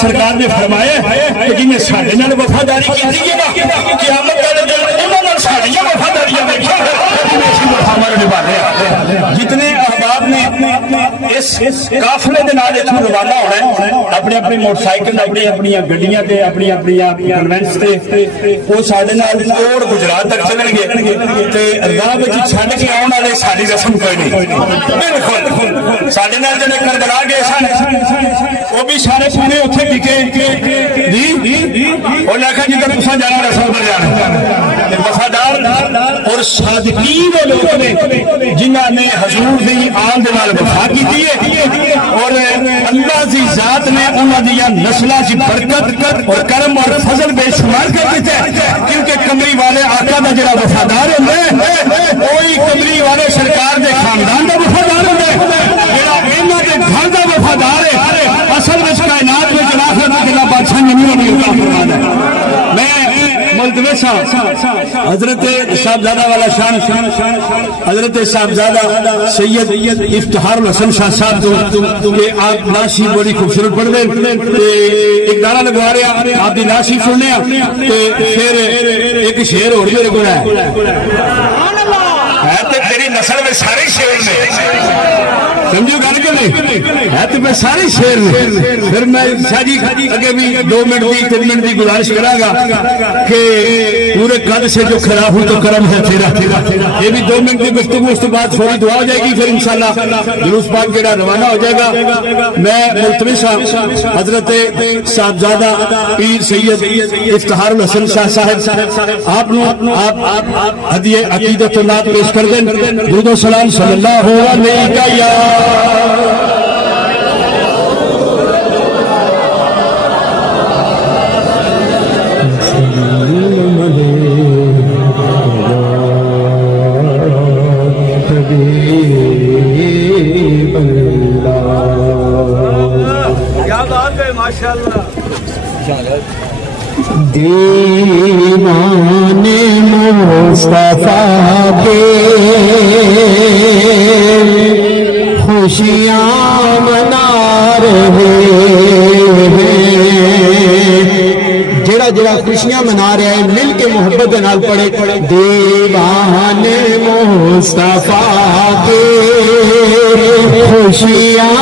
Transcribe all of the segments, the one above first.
سرکار نے فرمایا کہ جنہیں ساڑھے نال وفاداری کی دیئے نا قیامت والے دن انہوں نے ساڑھیاں وفاداریاں دیکھا جتنے احباب نے اس قافلے دے نال اتھوں روانہ ہونا ہے اپنے اپنے موٹر سائیکل اپنی اپنی گڈیاں تے اپنی اپنی کنوینس تے وہ ساڈے نال توڑ گجرات تک چلن گے تے راہ وچ چھڈ کے آਉਣ والے ساری رسم کوئی نہیں بالکل ساڈے نال جڑے کربلا گئے سن وہ بھی سارے پورے اتنے ٹکے جی انہیں آخیا جدھر تساں جانا رسم پر جانا وفادار اور صادقین لوگ نے جنہوں نے حضور دی آن دے نال وفا کی اور اللہ دی ذات نے انہوں دی نسلہ کی برکت اور کرم اور فضل بے شمار کر دیتے ہیں کیونکہ کمری والے آقا دا جڑا وفادار ہوندے وہی کمری والے سرکار دے خاندان دا وفادار ہوندے جڑا انہاں دے گھر دا وفادار ہے اصل وچ کائنات میں جناب اللہ بادشاہ نے نہیں فرمایا میں ملتوی صاحب حضرت صاحبزادہ والا شان حضرت صاحبزادہ سید افتخار الحسن شاہ صاحب کہ آپ ناشی بڑی خوبصورت پڑھ دیں ایک دارہ لگوا رہے ہیں آپ دی ناشی سننے پھر ایک شعر اور میرے کو ہے تو تیری نسل میں سارے شعر میں سمجھو گل کے نہیں ہے تو میں سارے شعر میں پھر میں شاہجی اگے بھی 2 منٹ دی 3 منٹ دی گزارش کرا گا کہ پورے قد سے جو کھڑا ہوں تو کرم ہے تیرا یہ بھی 2 منٹ کی گفتگو اس کے بعد فوری دعا ہو جائے گی پھر انشاءاللہ جلوس پاک جڑا روانہ ہو جائے گا میں ملتوی صاحب حضرت صاحبزادہ پیر سید افتخار الحسن شاہ صاحب آپ ہدیہ عقیدت و نعت پیش کر دیں درود و سلام صلی اللہ علیہ دیوانے مصطفیٰ کے خوشیاں منا رہے ہیں جڑا جڑا خوشیاں منا رہے ہیں مل کے محبت نال پڑھے دیوانے مصطفیٰ کے خوشیاں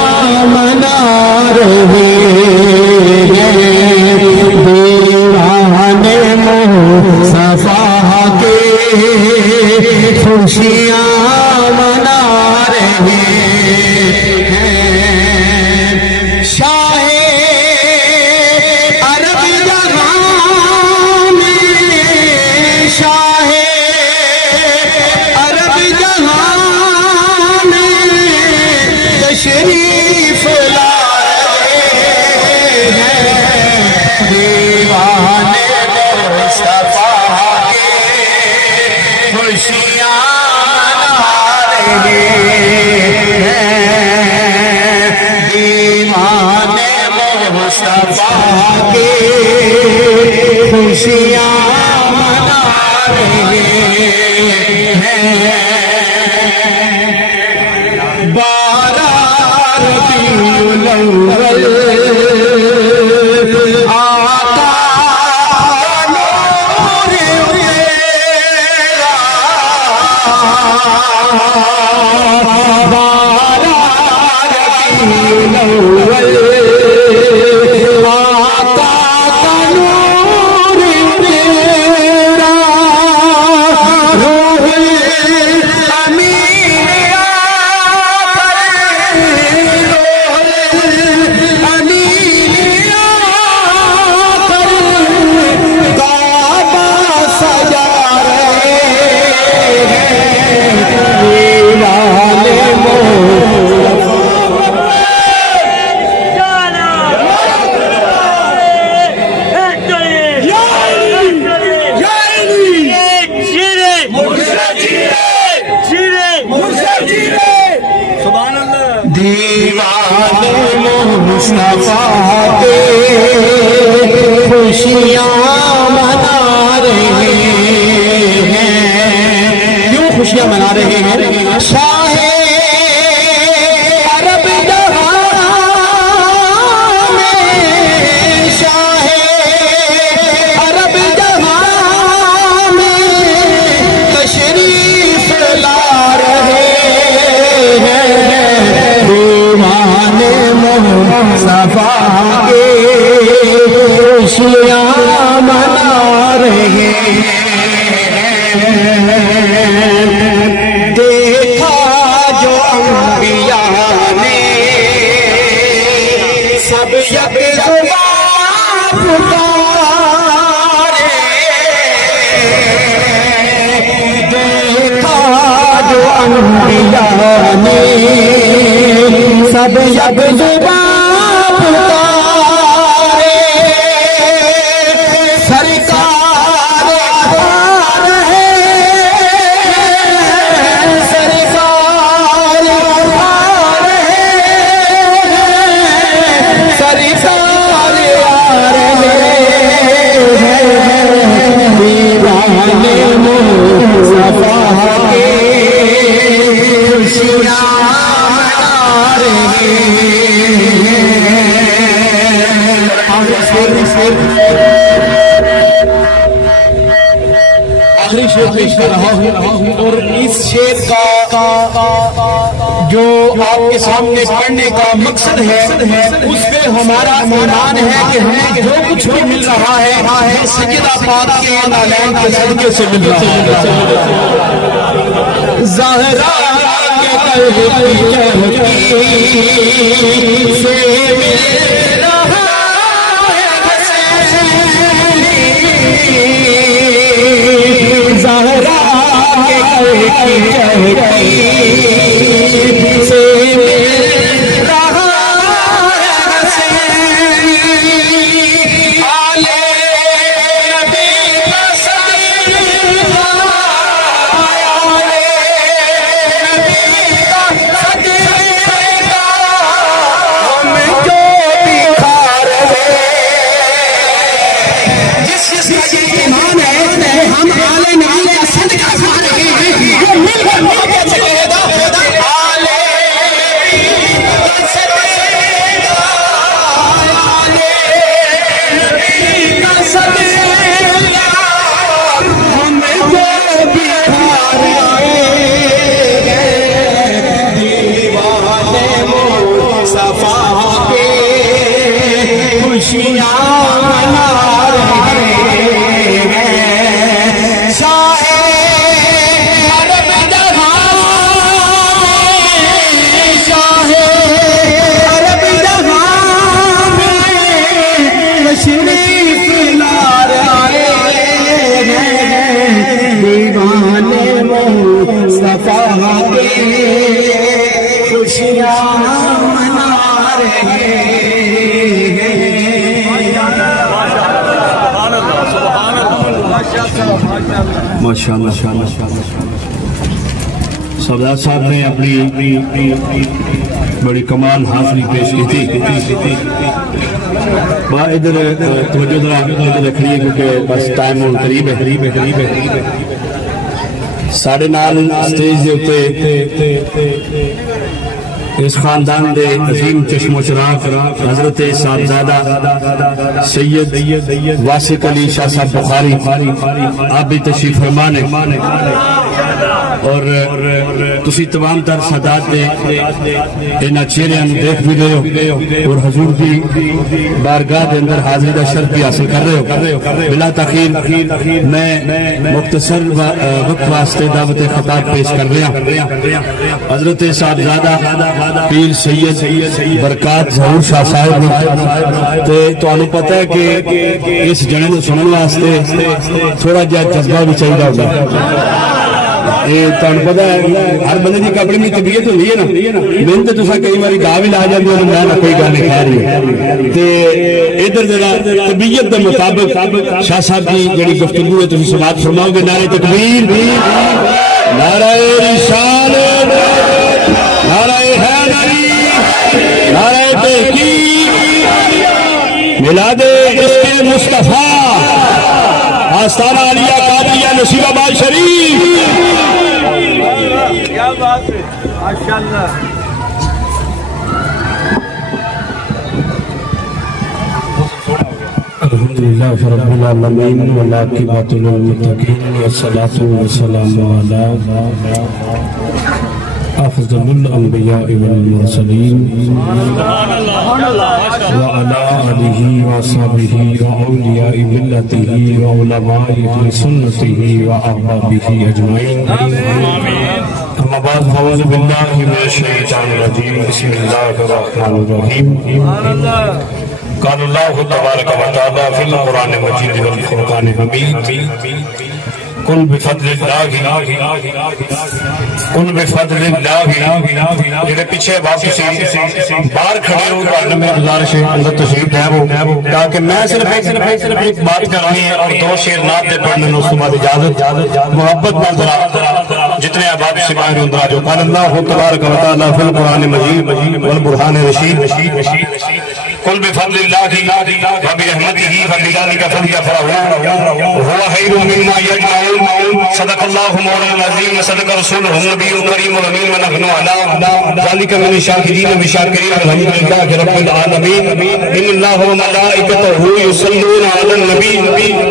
منا رہے ہیں دیوانے مصطفیٰ کے خوشیاں منا رہے ہیں شاہ عرب جہاں میں شاہ عرب جہاں میں تشریف لا رہے ہیں دیوانے مصطفیٰ کے خوشیاں منا رہے ہیں دیوانے مصطفیٰ کے خوشیاں منا رہے ہیں 12 ربیع الاول مصطفیٰ کے خوشیاں منا رہے ہیں کیوں خوشیاں منا رہے ہیں شاہ عرب جہاں میں خوشیاں منا رہے دیکھا جو انبیاء نے سب یک زبان پکارے دیکھا جو انبیاء نے سب یک زبان پکارے سرکار آ رہے سرکار آ رہے سرکار آ رہے دیوانے مصطفیٰ کے خوشیاں منا رہے آخری شعر پیش کر رہا ہوں اور اس شعر کا جو آپ کے سامنے پڑھنے کا مقصد ہے اس پہ ہمارا ایمان ہے کہ ہمیں جو کچھ بھی مل رہا ہے سیدہ پاک کے نالین کے صدقے سے مل رہا ہے زہرا کے قلب کی چہکی سے مل رہا زہرا کے قلب کی چہکی سے مل رہا حسینی آل نبی کا صدقہ آل نبی کا صدقہ ہم جو دکھا رہے جس کا ایمان ہے ہم آل نبی کا صدقہ کھا رہے ہیں وہ مل کر محبت سے کہے گا آل نبی کا صدقہ آل نبی کا صدقہ ہم جو دکھا رہے ہیں دیوانے مصطفیٰ کے خوشیاں منا رہے ہیں شاہ عرب جہاں میں شاہ عرب جہاں میں تشریف لا رہے ہیں دیوانے مصطفیٰ کے خوشیاں منا رہے ہیں ماشاءاللہ سردار صاحب نے اپنی بڑی کمال حاضری پیش کی تھی ادھر توجہ ادھر رکھنی ہے کیونکہ بس ٹائم قریب ہے ساڑھے نال سٹیج دے اتے اس خاندان دے عظیم چشم و چراغ حضرت صاحبزادہ سید واسق علی شاہ صاحب بخاری آپ بھی تشریف فرما نے اور تسی تمام تر سادات دے انہاں چہریاں دیکھ بھی گئے ہو اور حضور کی بارگاہ دے اندر حاضری دا شرف بھی حاصل کر رہے ہو بلا تاخیر میں مختصر وقت واسطے دعوت خطاب پیش کر رہا حضرت صاحبزادہ پیر سید برکات ظہور شاہ صاحب تو انہوں پتہ ہے کہ اس جنے کو سننے واسطے تھوڑا جہاں جذبہ بھی چاہیے ہوگا تمہیں پتا ہے ہر بندے کی اپنی بھی طبیعت ہوتی ہے نا میں تو کئی بار گاہ بھی لا جاتی ہوں میں کوئی گل نہیں کہہ رہی ادھر طبیعت کے مطابق شاہ صاحب کی جڑی گفتگو ہے تم سماعت فرماؤ گے نعرہ تکبیر نعرہ رسالت نعرہ حیدری نعرہ تحقیق میلاد عشق مصطفیٰ آستانہ علیہ قادریہ نصیب آباد شریف کیا بات ہے ماشاءاللہ الحمدللہ رب العالمین والعاقبۃ للمتقین والصلاۃ والسلام علی افضل الانبیاء والمرسلین سبحان اللہ وعلى آله وصحبه وأولياء ملته وعلماء سنته وأحبابه أجمعين أما بعد فأعوذ بالله من الشيطان الرجيم بسم الله الرحمن الرحيم قال الله تبارك وتعالى في القرآن المجيد والفرقان الحميد قل بفضل اللہ جڑے پیچھے واپس باہر کھڑے ہو میں گزارش ہے اندر تشریف ہے وہ تاکہ میں صرف ایک بات کرنی ہے اور دو شعر نعت دے پڑھنے اس کے بعد اجازت محبت میں ذرا جتنے احباب سماعین اندر جو قال اللہ تبارک و تعالی فی القرآن مجید والبرہان رشید قل بفضل اللہ وبرحمتہ فبذلک فلیفرحوا وهو خیر مما یجمعون صدق اللہ مولانا العظیم وصدق رسولہ النبی الکریم الامین ونحن علی ذلک من الشاکرین بشاکرین الحمدللہ رب العالمین ان اللہ وملائکتہ یصلون علی النبی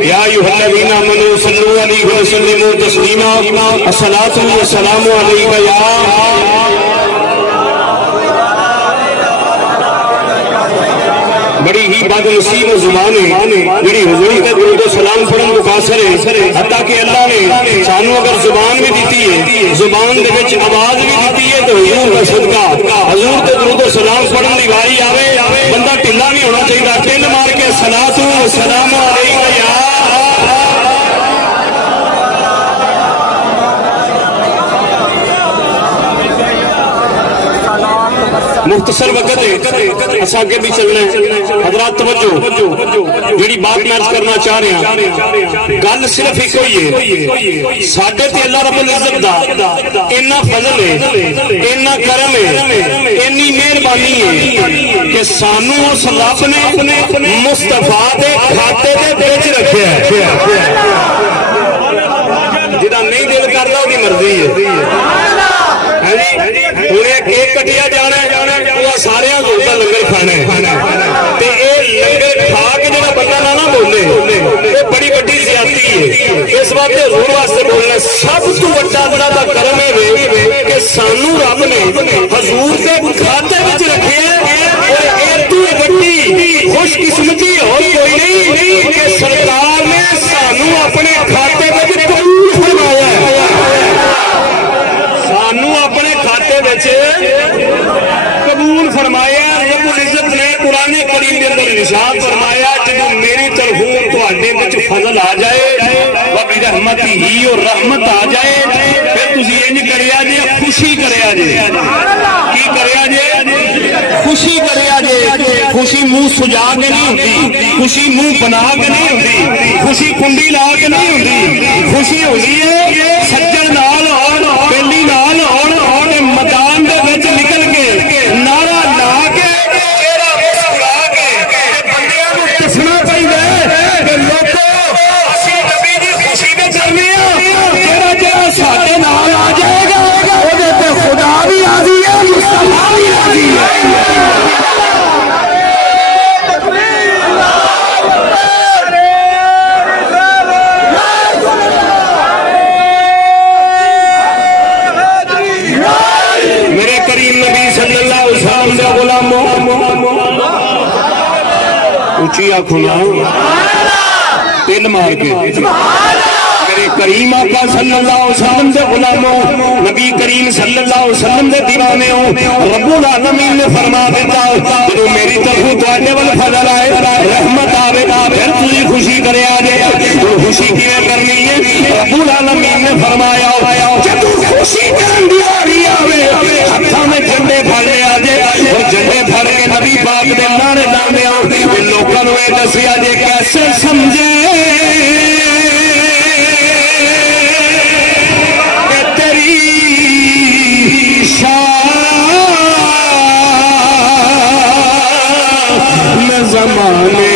یا ایھا الذین آمنوا صلوا علیہ وسلموا تسلیما الصلاۃ والسلام علیک یا بڑی ہی بد نصیب زبان ہے جڑی حضور کے درود و سلام پڑھن مقاصر ہے حتیٰ کہ اللہ نے سانو اگر زبان بھی دیتی ہے زبان دے وچ آواز بھی دیتی ہے تو حضور کا صدقہ حضور کے درود و سلام پڑھن دی واری آوے بندہ ٹھلا نہیں ہونا چاہیے ٹھل مار کے صلاۃ و سلام علیک یا مختصر وقت ہے اسا کے بھی چلنا ہے حضرات توجہ جڑی بات میں عرض کرنا چاہ رہے ہیں گل صرف ایک ہوئی ہے ساڈے تے اللہ رب العزت دا اتنا فضل ہے اتنا کرم ہے اتنی مہربانی ہے کہ سانو اس رب نے مصطفیٰ دے کھاتے دے وچ رکھیا ہے جدا نہیں دل کردا دی مرضی ہے انہیں کیک کٹیا جانا ہے وہ سارے ہوتا لنگر کھانا ہے تے اے لنگر کھا کے جڑا بندہ نہ بولے وہ بڑی بڑی زیادتی ہے اس بات تے حضور واسطے بولنا سب تو بڑا بڑا دا کرم ہے کہ سانو رب نے حضور دے کھاتے وچ رکھے اور اے تو بڑی خوش قسمتی اور کوئی نہیں کہ سرکار نے سانو اپنے کھاتے وچ قبول فرمایا ہے سانو اپنے کھاتے وچ قبول فرمایا رب العزت نے قرآن کریم کے اندر ارشاد فرمایا جب میری طرفوں تواڈے وچ فضل آ جائے وبرحمتہ اور رحمت آ جائے پھر تسی انج کریا جے خوشی کریا جے کی کریا جے خوشی کریا جے خوشی منہ سجا کے نہیں ہوتی خوشی منہ بنا کے نہیں ہوتی خوشی کنڈی لا کے نہیں ہوتی خوشی ہوتی ہے سجن نال آن پہلی نال آن میدان دے وچ نکل کے نعرہ لا کے چہرہ مسکرا کے بندیاں نوں دسنا چاہیے کہ لوکو اسی نبی دی خوشی وچ چلنے ہاں جڑا ساڈے نال آ جائے گا او دے تے خدا بھی راضی ہے مصطفیٰ بھی راضی ہے اچھی آنکھوں تل مار کے میرے کریم آقا صلی اللہ علیہ وسلم دے غلاموں نبی کریم صلی اللہ علیہ وسلم دے دیوانے ہوں رب العالمین نے فرما دیتا جو میری طرف تواڈے ول فضل آئے رحمت آوے پھر تسی خوشی کرے آجے تو خوشی کیویں کرنی ہے رب العالمین نے فرمایا جب خوشی کرن دی آری آوے ہتھاں میں جھنڈے پھڑ لے آجے اور جھنڈے پھڑ کے نبی پاک دے نعرے لاندے آؤ لوکاں نوں اے دسیا جے کیسے سمجھے کہ تیری شان زمانے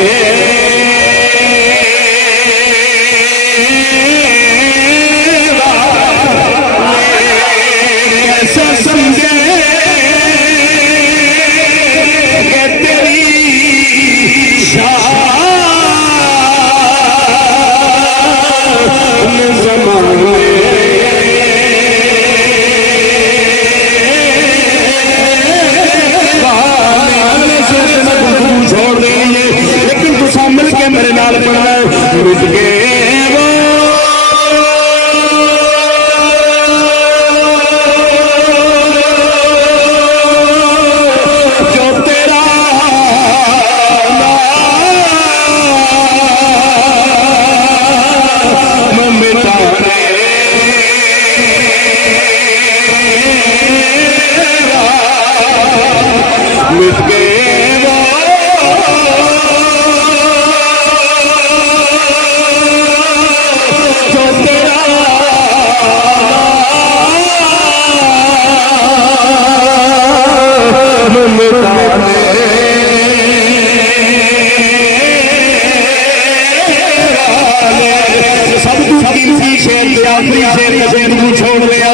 آخری شیر کا شیر کو چھوڑ دیا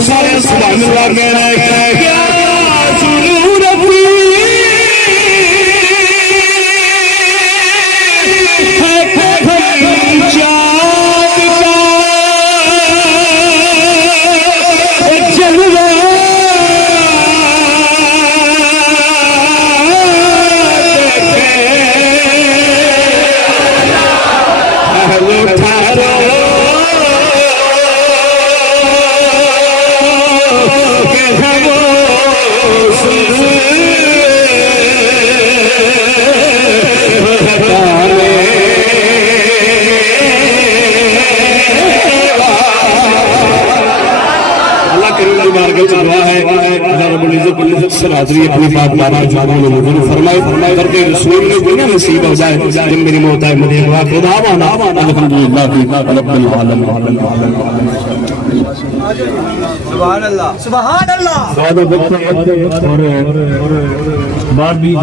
سارے سبحان اللہ کہنا ہے کیا ضرورت حاضری اپنی بات فرمائے کرتے رسول نے دنیا نصیب ہو جائے جب میری موت آئے مجھے خدا وانا الحمدللہ رب العالمین سبحان اللہ اور بات بھی